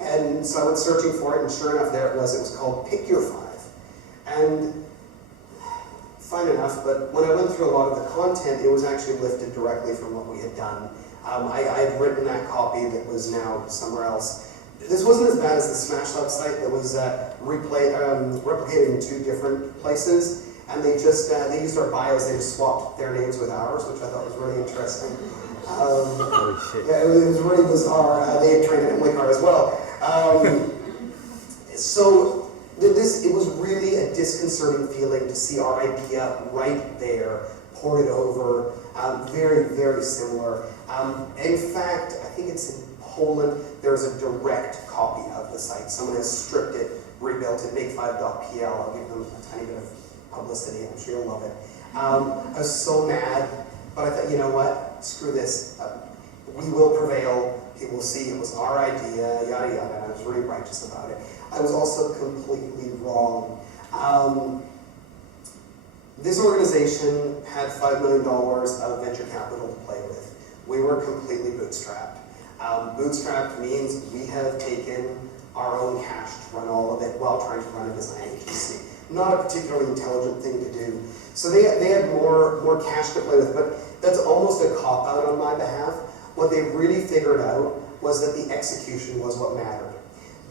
And so I went searching for it, and sure enough, there it was. It was called Pick Your 5. And fine enough, but when I went through a lot of the content, it was actually lifted directly from what we had done. I had written that copy that was now somewhere else. This wasn't as bad as the SmashLAB site that was replicated in 2 different places, and they just they used our bios, they just swapped their names with ours, which I thought was really interesting. Holy shit. Yeah, it was really bizarre. They had trained Emily Carr as well. So it was really a disconcerting feeling to see our idea right there, ported over, very, very similar. In fact, I think it's in Poland, there's a direct copy of the site. Someone has stripped it, rebuilt it, make5.pl. I'll give them a tiny bit of publicity, I'm sure you'll love it. I was so mad, but I thought, you know what, screw this. We will prevail, people will see it was our idea, yada yada, and I was really righteous about it. I was also completely wrong. This organization had $5 million of venture capital to play with. We were completely bootstrapped. Bootstrapped means we have taken our own cash to run all of it while trying to run a design agency. Not a particularly intelligent thing to do. So they had more cash to play with, but that's almost a cop-out on my behalf. What they really figured out was that the execution was what mattered.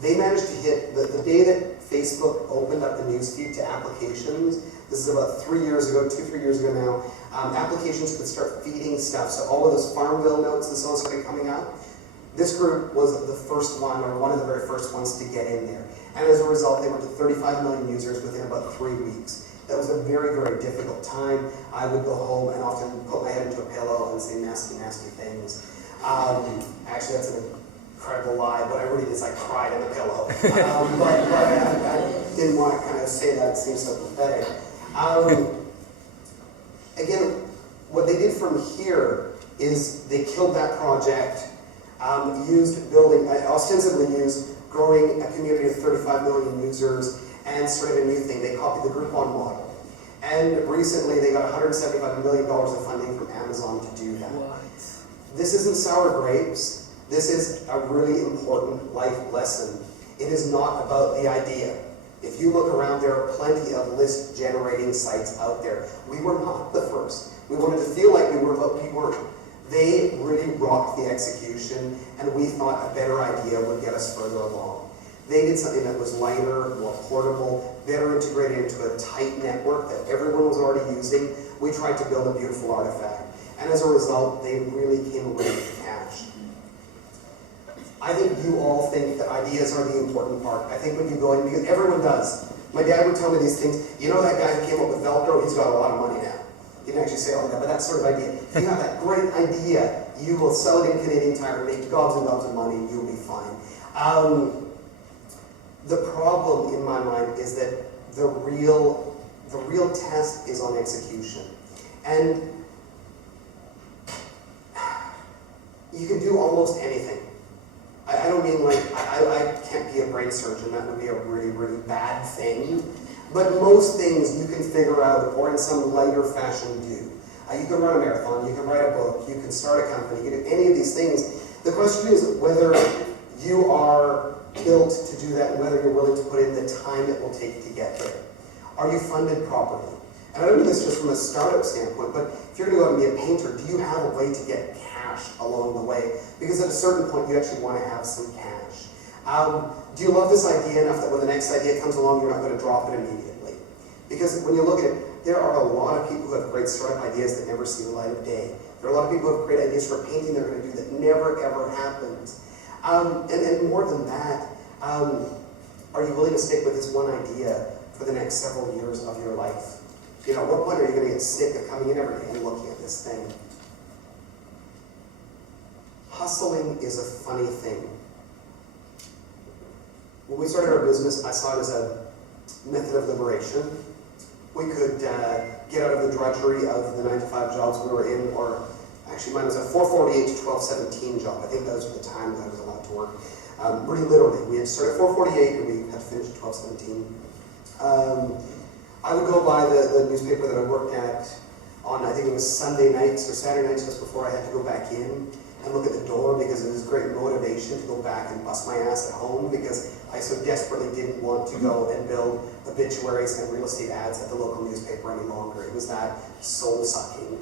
They managed to hit, the day that Facebook opened up the newsfeed to applications, this is about 3 years ago, 2-3 years ago now, applications could start feeding stuff. So all of those Farmville notes and so on started coming up. This group was the first one, or one of the very first ones to get in there. And as a result, they went to 35 million users within about 3 weeks. That was a very, very difficult time. I would go home and often put my head into a pillow and say nasty, nasty things. Actually, that's an incredible lie. What I really did is I cried in the pillow. But I didn't want to kind of say that. It seems so pathetic. Again, what they did from here is they killed that project, ostensibly used growing a community of 35 million users, and started a new thing. They copied the Groupon model. And recently they got $175 million of funding from Amazon to do that. What? This isn't sour grapes. This is a really important life lesson. It is not about the idea. If you look around, there are plenty of list-generating sites out there. We were not the first. We wanted to feel like we were, but we weren't. They really rocked the execution, and we thought a better idea would get us further along. They did something that was lighter, more portable, better integrated into a tight network that everyone was already using. We tried to build a beautiful artifact. And as a result, they really came away with cash. I think you all think that ideas are the important part. I think when you go in, because everyone does. My dad would tell me these things. You know that guy who came up with Velcro? He's got a lot of money now. He didn't actually say it like that, but that sort of idea. If you have that great idea, you will sell it in Canadian Tire, make gobs and gobs of money, and you'll be fine. The problem in my mind is that the real test is on execution. And you can do almost anything. I don't mean like, I can't be a brain surgeon, that would be a really, really bad thing. But most things you can figure out, or in some lighter fashion do. You can run a marathon, you can write a book, you can start a company, you can do any of these things. The question is whether you are built to do that and whether you're willing to put in the time it will take to get there. Are you funded properly? And I don't mean this just from a startup standpoint, but if you're going to go out and be a painter, do you have a way to get cash along the way? Because at a certain point, you actually want to have some cash. Do you love this idea enough that when the next idea comes along, you're not going to drop it immediately? Because when you look at it, there are a lot of people who have great startup ideas that never see the light of day. There are a lot of people who have great ideas for painting they're going to do that never, ever happens. And more than that, are you willing to stick with this one idea for the next several years of your life? You know, at what point are you going to get sick of coming in every day and looking at this thing? Hustling is a funny thing. When we started our business, I saw it as a method of liberation. We could get out of the drudgery of the 9-to-5 jobs we were in, or actually mine was a 4:48 to 12:17 job. I think that was the time that I was allowed to work. Really literally, we had started at 4:48 and we had to finish at 12:17. I would go by the newspaper that I worked at on, I think it was Sunday nights or Saturday nights just before I had to go back in. And and look at the door because it was great motivation to go back and bust my ass at home because I so desperately didn't want to go and build obituaries and real estate ads at the local newspaper any longer. It was that soul-sucking.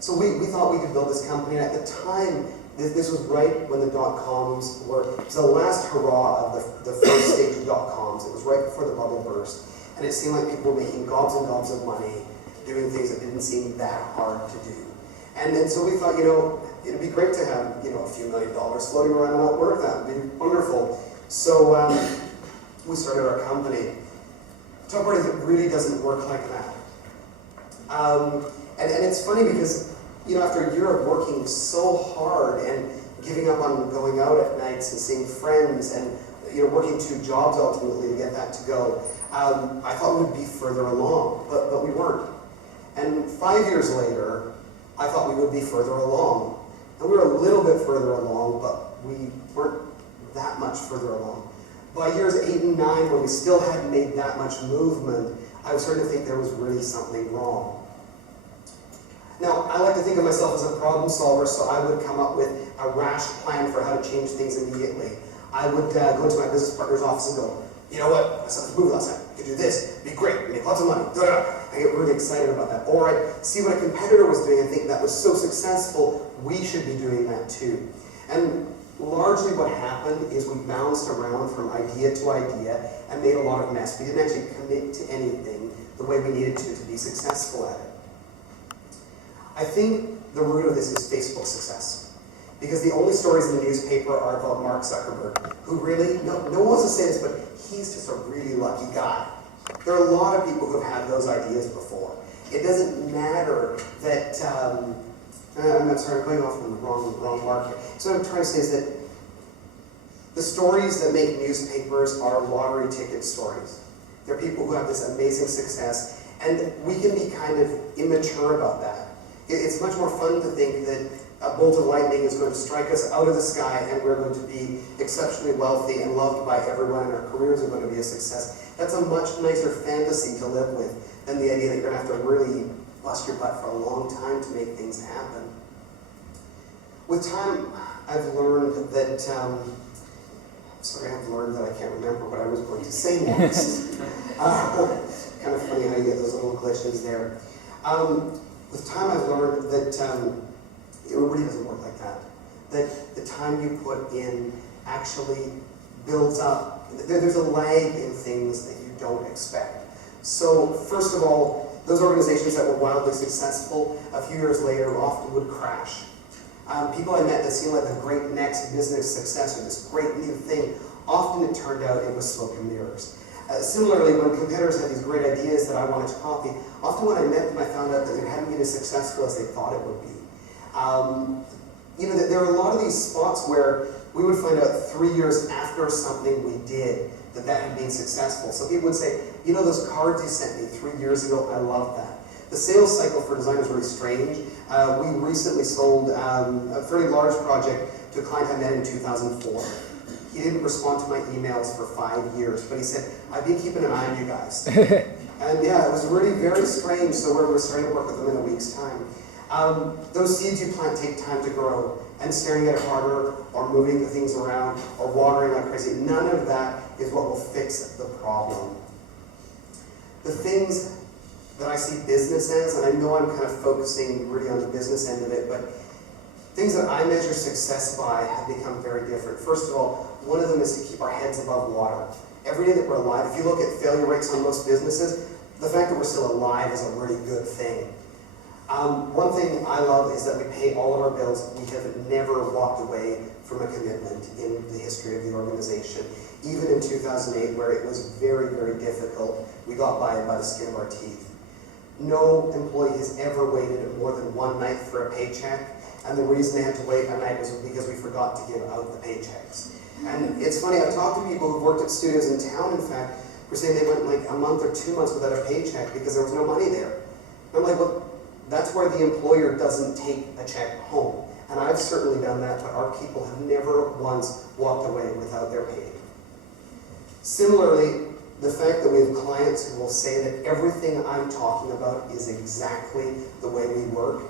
So we thought we could build this company. At the time, this was right when the dot-coms were, it was the last hurrah of the first stage of dot-coms. It was right before the bubble burst. And it seemed like people were making gobs and gobs of money, doing things that didn't seem that hard to do. And so we thought, it'd be great to have, a few $1 million floating around and not work. That would be wonderful. So we started our company. Top part is it really doesn't work like that. And it's funny because, after a year of working so hard and giving up on going out at nights and seeing friends and, working 2 jobs ultimately to get that to go, I thought we would be further along, but we weren't. And 5 years later, I thought we would be further along. And we were a little bit further along, but we weren't that much further along. By years 8 and 9, when we still hadn't made that much movement, I was starting to think there was really something wrong. Now, I like to think of myself as a problem solver, so I would come up with a rash plan for how to change things immediately. I would go into my business partner's office and go, you know what, I saw this movie last night, we could do this, it'd be great, we'd make lots of money, da-da-da. I get really excited about that. Or I'd see what a competitor was doing and think that was so successful, we should be doing that too. And largely what happened is we bounced around from idea to idea and made a lot of mess. We didn't actually commit to anything the way we needed to be successful at it. I think the root of this is Facebook success. Because the only stories in the newspaper are about Mark Zuckerberg, who really, no one wants to say this, but he's just a really lucky guy. There are a lot of people who have had those ideas before. It doesn't matter that, I'm sorry, I'm going off on the wrong mark here. So what I'm trying to say is that the stories that make newspapers are lottery ticket stories. There are people who have this amazing success, and we can be kind of immature about that. It's much more fun to think that a bolt of lightning is going to strike us out of the sky and we're going to be exceptionally wealthy and loved by everyone and our careers are going to be a success. That's a much nicer fantasy to live with than the idea that you're going to have to really bust your butt for a long time to make things happen. With time, I've learned that, I've learned that I can't remember what I was going to say next. Kind of funny how you get those little glitches there. With time, I've learned that it really doesn't work like that. That the time you put in actually builds up. There's a lag in things that you don't expect. So, first of all, those organizations that were wildly successful, a few years later, often would crash. People I met that seemed like the great next business success or this great new thing, often it turned out it was smoke and mirrors. Similarly, when competitors had these great ideas that I wanted to copy, often when I met them, I found out that they hadn't been as successful as they thought it would be. There are a lot of these spots where we would find out 3 years after something we did that had been successful. So people would say, those cards you sent me 3 years ago, I love that. The sales cycle for design is really strange. We recently sold a fairly large project to a client I met in 2004. He didn't respond to my emails for 5 years, but he said, I've been keeping an eye on you guys. And yeah, it was really very strange, so we're starting to work with them in a week's time. Those seeds you plant take time to grow, and staring at it harder, or moving the things around, or watering like crazy, none of that is what will fix the problem. The things that I see business as, and I know I'm kind of focusing really on the business end of it, but things that I measure success by have become very different. First of all, one of them is to keep our heads above water. Every day that we're alive, if you look at failure rates on most businesses, the fact that we're still alive is a really good thing. One thing I love is that we pay all of our bills. We have never walked away from a commitment in the history of the organization. Even in 2008, where it was very, very difficult, we got by the skin of our teeth. No employee has ever waited more than one night for a paycheck, and the reason they had to wait a night was because we forgot to give out the paychecks. And it's funny, I've talked to people who've worked at studios in town, in fact, who are saying they went like a month or 2 months without a paycheck because there was no money there. And I'm like, well, that's where the employer doesn't take a check home. And I've certainly done that, but our people have never once walked away without their pay. Similarly, the fact that we have clients who will say that everything I'm talking about is exactly the way we work